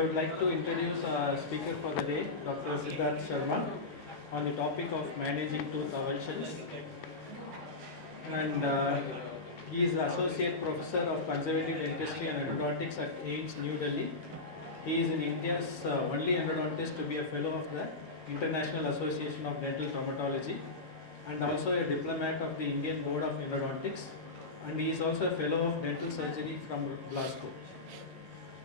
I would like to introduce our speaker for the day, Dr. Sidhartha Sharma, on the topic of managing tooth avulsions. And he is the Associate Professor of Conservative Dentistry and Endodontics at AIMS, New Delhi. He is in India's only endodontist to be a fellow of the International Association of Dental Traumatology and also a diplomat of the Indian Board of Endodontics, and he is also a fellow of dental surgery from Glasgow.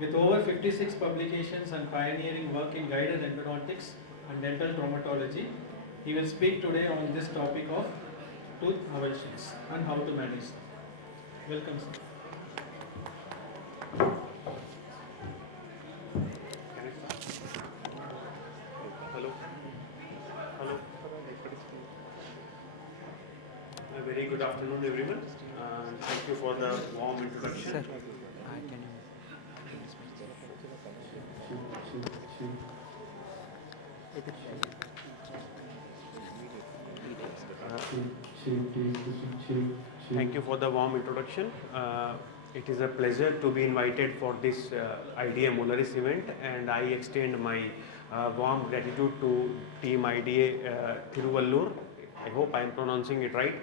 With over 56 publications and pioneering work in guided endodontics and dental traumatology, he will speak today on this topic of tooth avulsions and how to manage them. Welcome, sir. Hello. Hello. A very good afternoon, everyone. Thank you for the warm introduction. Sir, Thank you for the warm introduction. It is a pleasure to be invited for this IDA MOLARIS event, and I extend my warm gratitude to Team IDA Thiruvallur. I hope I am pronouncing it right.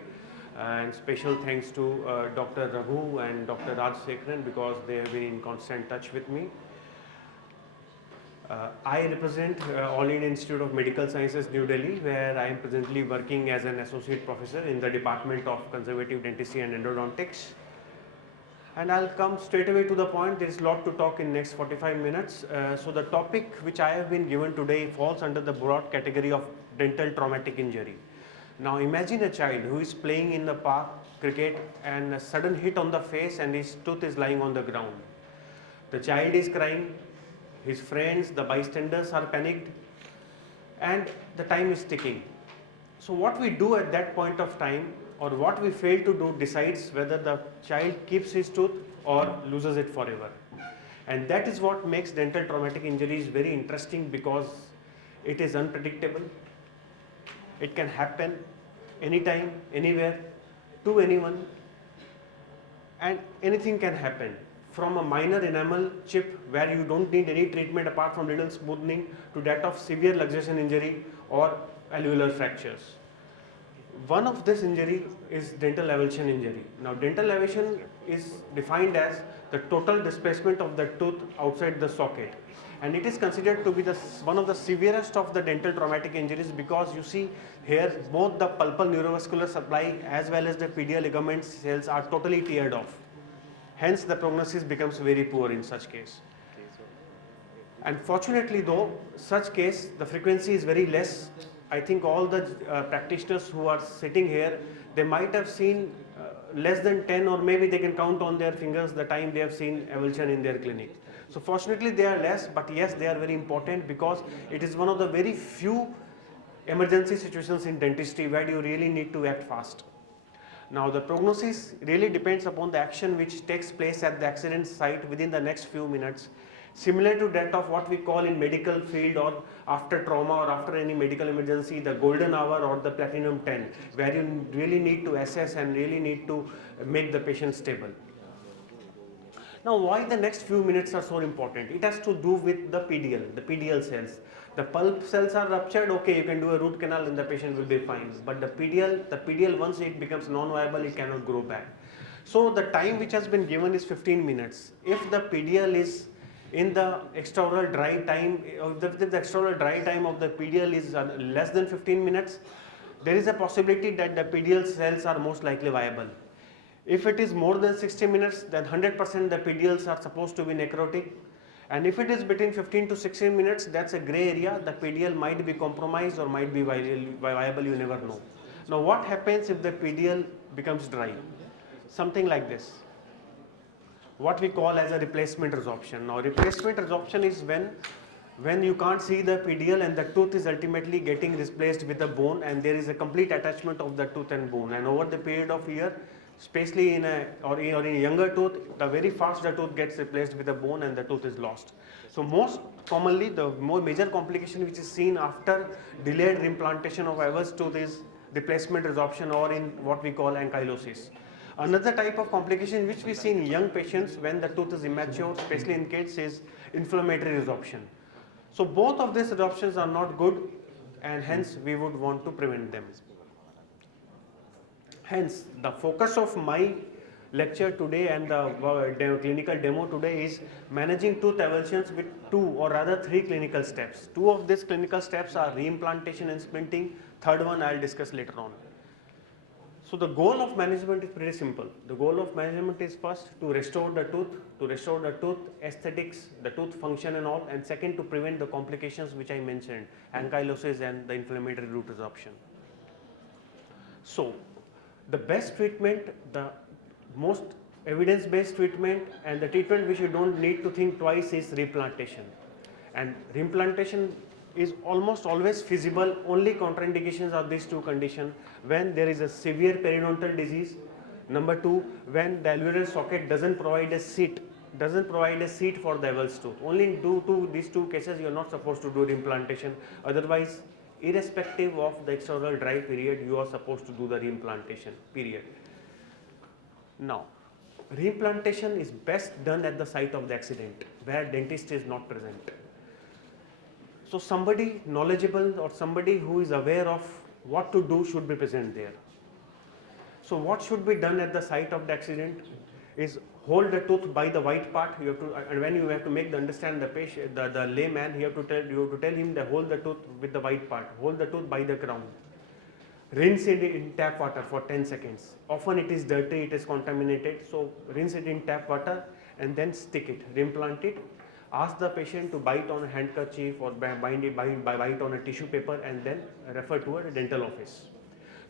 And special thanks to Dr. Raghu and Dr. Raj Sekran because they have been in constant touch with me. I represent All India Institute of Medical Sciences, New Delhi, where I am presently working as an associate professor in the Department of Conservative Dentistry and Endodontics. And I'll come straight away to the point. There is a lot to talk in next 45 minutes. So the topic which I have been given today falls under the broad category of dental traumatic injury. Now imagine a child who is playing in the park cricket and a sudden hit on the face and his tooth is lying on the ground. The child is crying, his friends, the bystanders are panicked, and the time is ticking. So what we do at that point of time, or what we fail to do, decides whether the child keeps his tooth or loses it forever. And that is what makes dental traumatic injuries very interesting, because it is unpredictable. It can happen anytime, anywhere, to anyone, and anything can happen. From a minor enamel chip where you don't need any treatment apart from little smoothing, to that of severe luxation injury or alveolar fractures. One of this injury is dental avulsion injury. Now dental avulsion is defined as the total displacement of the tooth outside the socket, and it is considered to be one of the severest of the dental traumatic injuries, because you see here both the pulpal neurovascular supply as well as the pedial ligament cells are totally teared off. Hence the prognosis becomes very poor in such case. And fortunately though, such case the frequency is very less. I think all the practitioners who are sitting here, they might have seen less than 10, or maybe they can count on their fingers the time they have seen avulsion in their clinic. So fortunately they are less, but yes, they are very important, because it is one of the very few emergency situations in dentistry where you really need to act fast. Now the prognosis really depends upon the action which takes place at the accident site within the next few minutes, similar to that of what we call in medical field, or after trauma or after any medical emergency, the golden hour or the platinum 10, where you really need to assess and really need to make the patient stable. Now why the next few minutes are so important? It has to do with the PDL cells. The pulp cells are ruptured, okay, you can do a root canal and the patient will be fine. But the PDL once it becomes non-viable, it cannot grow back. So the time which has been given is 15 minutes. If the PDL is in the extraoral dry time, if the extraoral dry time of the PDL is less than 15 minutes, there is a possibility that the PDL cells are most likely viable. If it is more than 60 minutes, then 100% the PDLs are supposed to be necrotic. And if it is between 15 to 16 minutes, that's a gray area. The PDL might be compromised or might be viable, you never know. Now what happens if the PDL becomes dry? Something like this. What we call as a replacement resorption. Now replacement resorption is when you can't see the PDL and the tooth is ultimately getting replaced with the bone, and there is a complete attachment of the tooth and bone, and over the period of year, especially in a younger tooth, the very fast the tooth gets replaced with a bone and the tooth is lost. So most commonly the more major complication which is seen after delayed reimplantation of avulsed tooth is replacement resorption, or in what we call ankylosis. Another type of complication which we see in young patients when the tooth is immature, especially in kids, is inflammatory resorption. So both of these resorptions are not good, and hence we would want to prevent them. Hence, the focus of my lecture today and the clinical demo today is managing tooth avulsions with two or rather three clinical steps. Two of these clinical steps are reimplantation and splinting. Third one I'll discuss later on. So the goal of management is pretty simple. The goal of management is first to restore the tooth aesthetics, the tooth function and all, and second to prevent the complications which I mentioned, ankylosis and the inflammatory root resorption. So the best treatment, the most evidence-based treatment and the treatment which you don't need to think twice is reimplantation. And reimplantation is almost always feasible. Only contraindications are these two conditions: when there is a severe periodontal disease, number two, when the alveolar socket doesn't provide a seat for the avulsed tooth. Only due to these two cases you are not supposed to do reimplantation. Otherwise, irrespective of the external dry period, you are supposed to do the reimplantation period. Now, reimplantation is best done at the site of the accident where dentist is not present. So somebody knowledgeable or somebody who is aware of what to do should be present there. So what should be done at the site of the accident is hold the tooth by the white part. You have to, and when you have to make the understand the patient, the layman, you have to tell him that hold the tooth with the white part, hold the tooth by the crown. Rinse it in tap water for 10 seconds. Often it is dirty, it is contaminated, so rinse it in tap water and then stick it, reimplant it. Ask the patient to bite on a handkerchief or bite on a tissue paper and then refer to a dental office.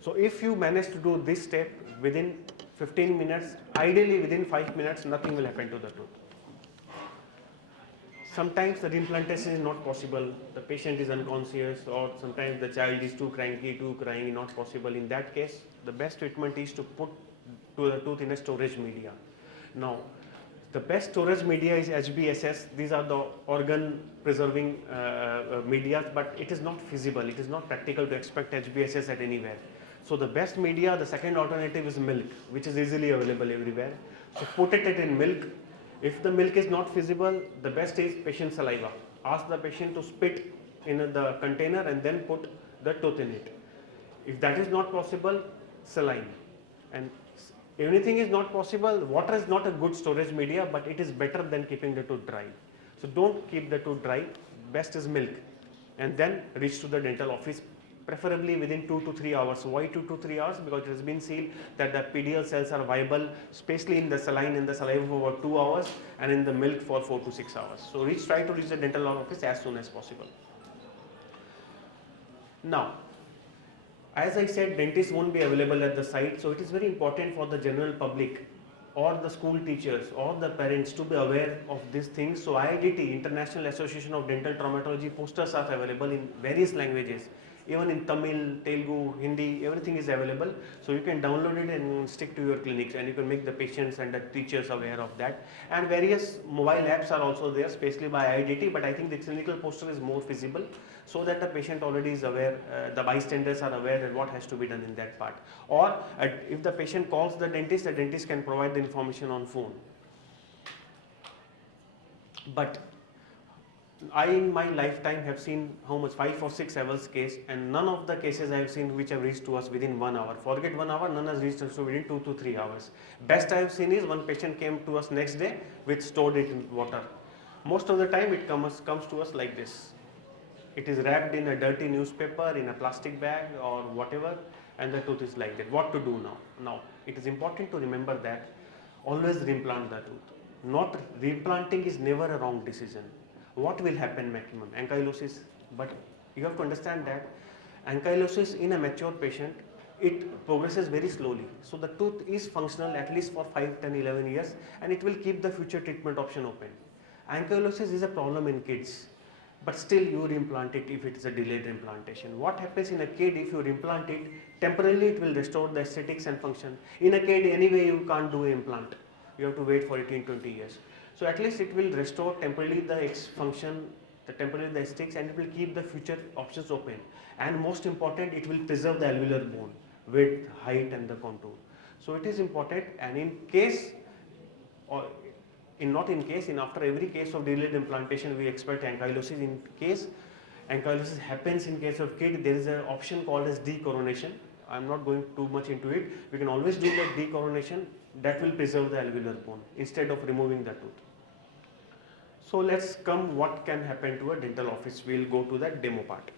So if you manage to do this step within 15 minutes, ideally within 5 minutes, nothing will happen to the tooth. Sometimes the reimplantation is not possible, the patient is unconscious, or sometimes the child is too cranky, too crying, not possible. In that case, the best treatment is to put to the tooth in a storage media. Now, the best storage media is HBSS. These are the organ preserving media, but it is not feasible, it is not practical to expect HBSS at anywhere. So the best media, the second alternative is milk, which is easily available everywhere. So put it in milk. If the milk is not feasible, the best is patient saliva. Ask the patient to spit in the container and then put the tooth in it. If that is not possible, saline. And if anything is not possible, water is not a good storage media, but it is better than keeping the tooth dry. So don't keep the tooth dry, best is milk. And then reach to the dental office, preferably within 2 to 3 hours. Why 2 to 3 hours? Because it has been seen that the PDL cells are viable, especially in the saline and the saliva for about 2 hours and in the milk for 4 to 6 hours. So try to reach the dental office as soon as possible. Now, as I said, dentists won't be available at the site, so it is very important for the general public or the school teachers or the parents to be aware of these things. So IIDT, International Association of Dental Traumatology, posters are available in various languages. Even in Tamil, Telugu, Hindi, everything is available. So you can download it and stick to your clinics, and you can make the patients and the teachers aware of that. And various mobile apps are also there, especially by IIDT, but I think the clinical poster is more feasible so that the patient already is aware, the bystanders are aware that what has to be done in that part. Or if the patient calls the dentist can provide the information on phone. But I in my lifetime have seen how much 5 or 6 avulsed case, and none of the cases I have seen which have reached to us within 1 hour. Forget 1 hour, none has reached us within 2 to 3 hours. Best I have seen is one patient came to us next day with stored it in water. Most of the time it comes to us like this. It is wrapped in a dirty newspaper, in a plastic bag or whatever, and the tooth is like that. What to do now? Now, it is important to remember that always reimplant the tooth. Not reimplanting is never a wrong decision. What will happen maximum? Ankylosis. But you have to understand that ankylosis in a mature patient, it progresses very slowly. So the tooth is functional at least for 5, 10, 11 years, and it will keep the future treatment option open. Ankylosis is a problem in kids, but still you reimplant it if it is a delayed implantation. What happens in a kid if you reimplant it, temporarily it will restore the aesthetics and function. In a kid anyway you can't do an implant. You have to wait for 18, 20 years. So at least it will restore temporarily the function, temporarily the aesthetics, and it will keep the future options open. And most important, it will preserve the alveolar bone, width, height and the contour. So it is important, and in case, or in not in case, in after every case of delayed implantation, we expect ankylosis. In case ankylosis happens in case of kid, there is an option called as decoronation. I am not going too much into it. We can always do that decoronation. That will preserve the alveolar bone instead of removing the tooth. So let's come what can happen to a dental office. We'll go to that demo part.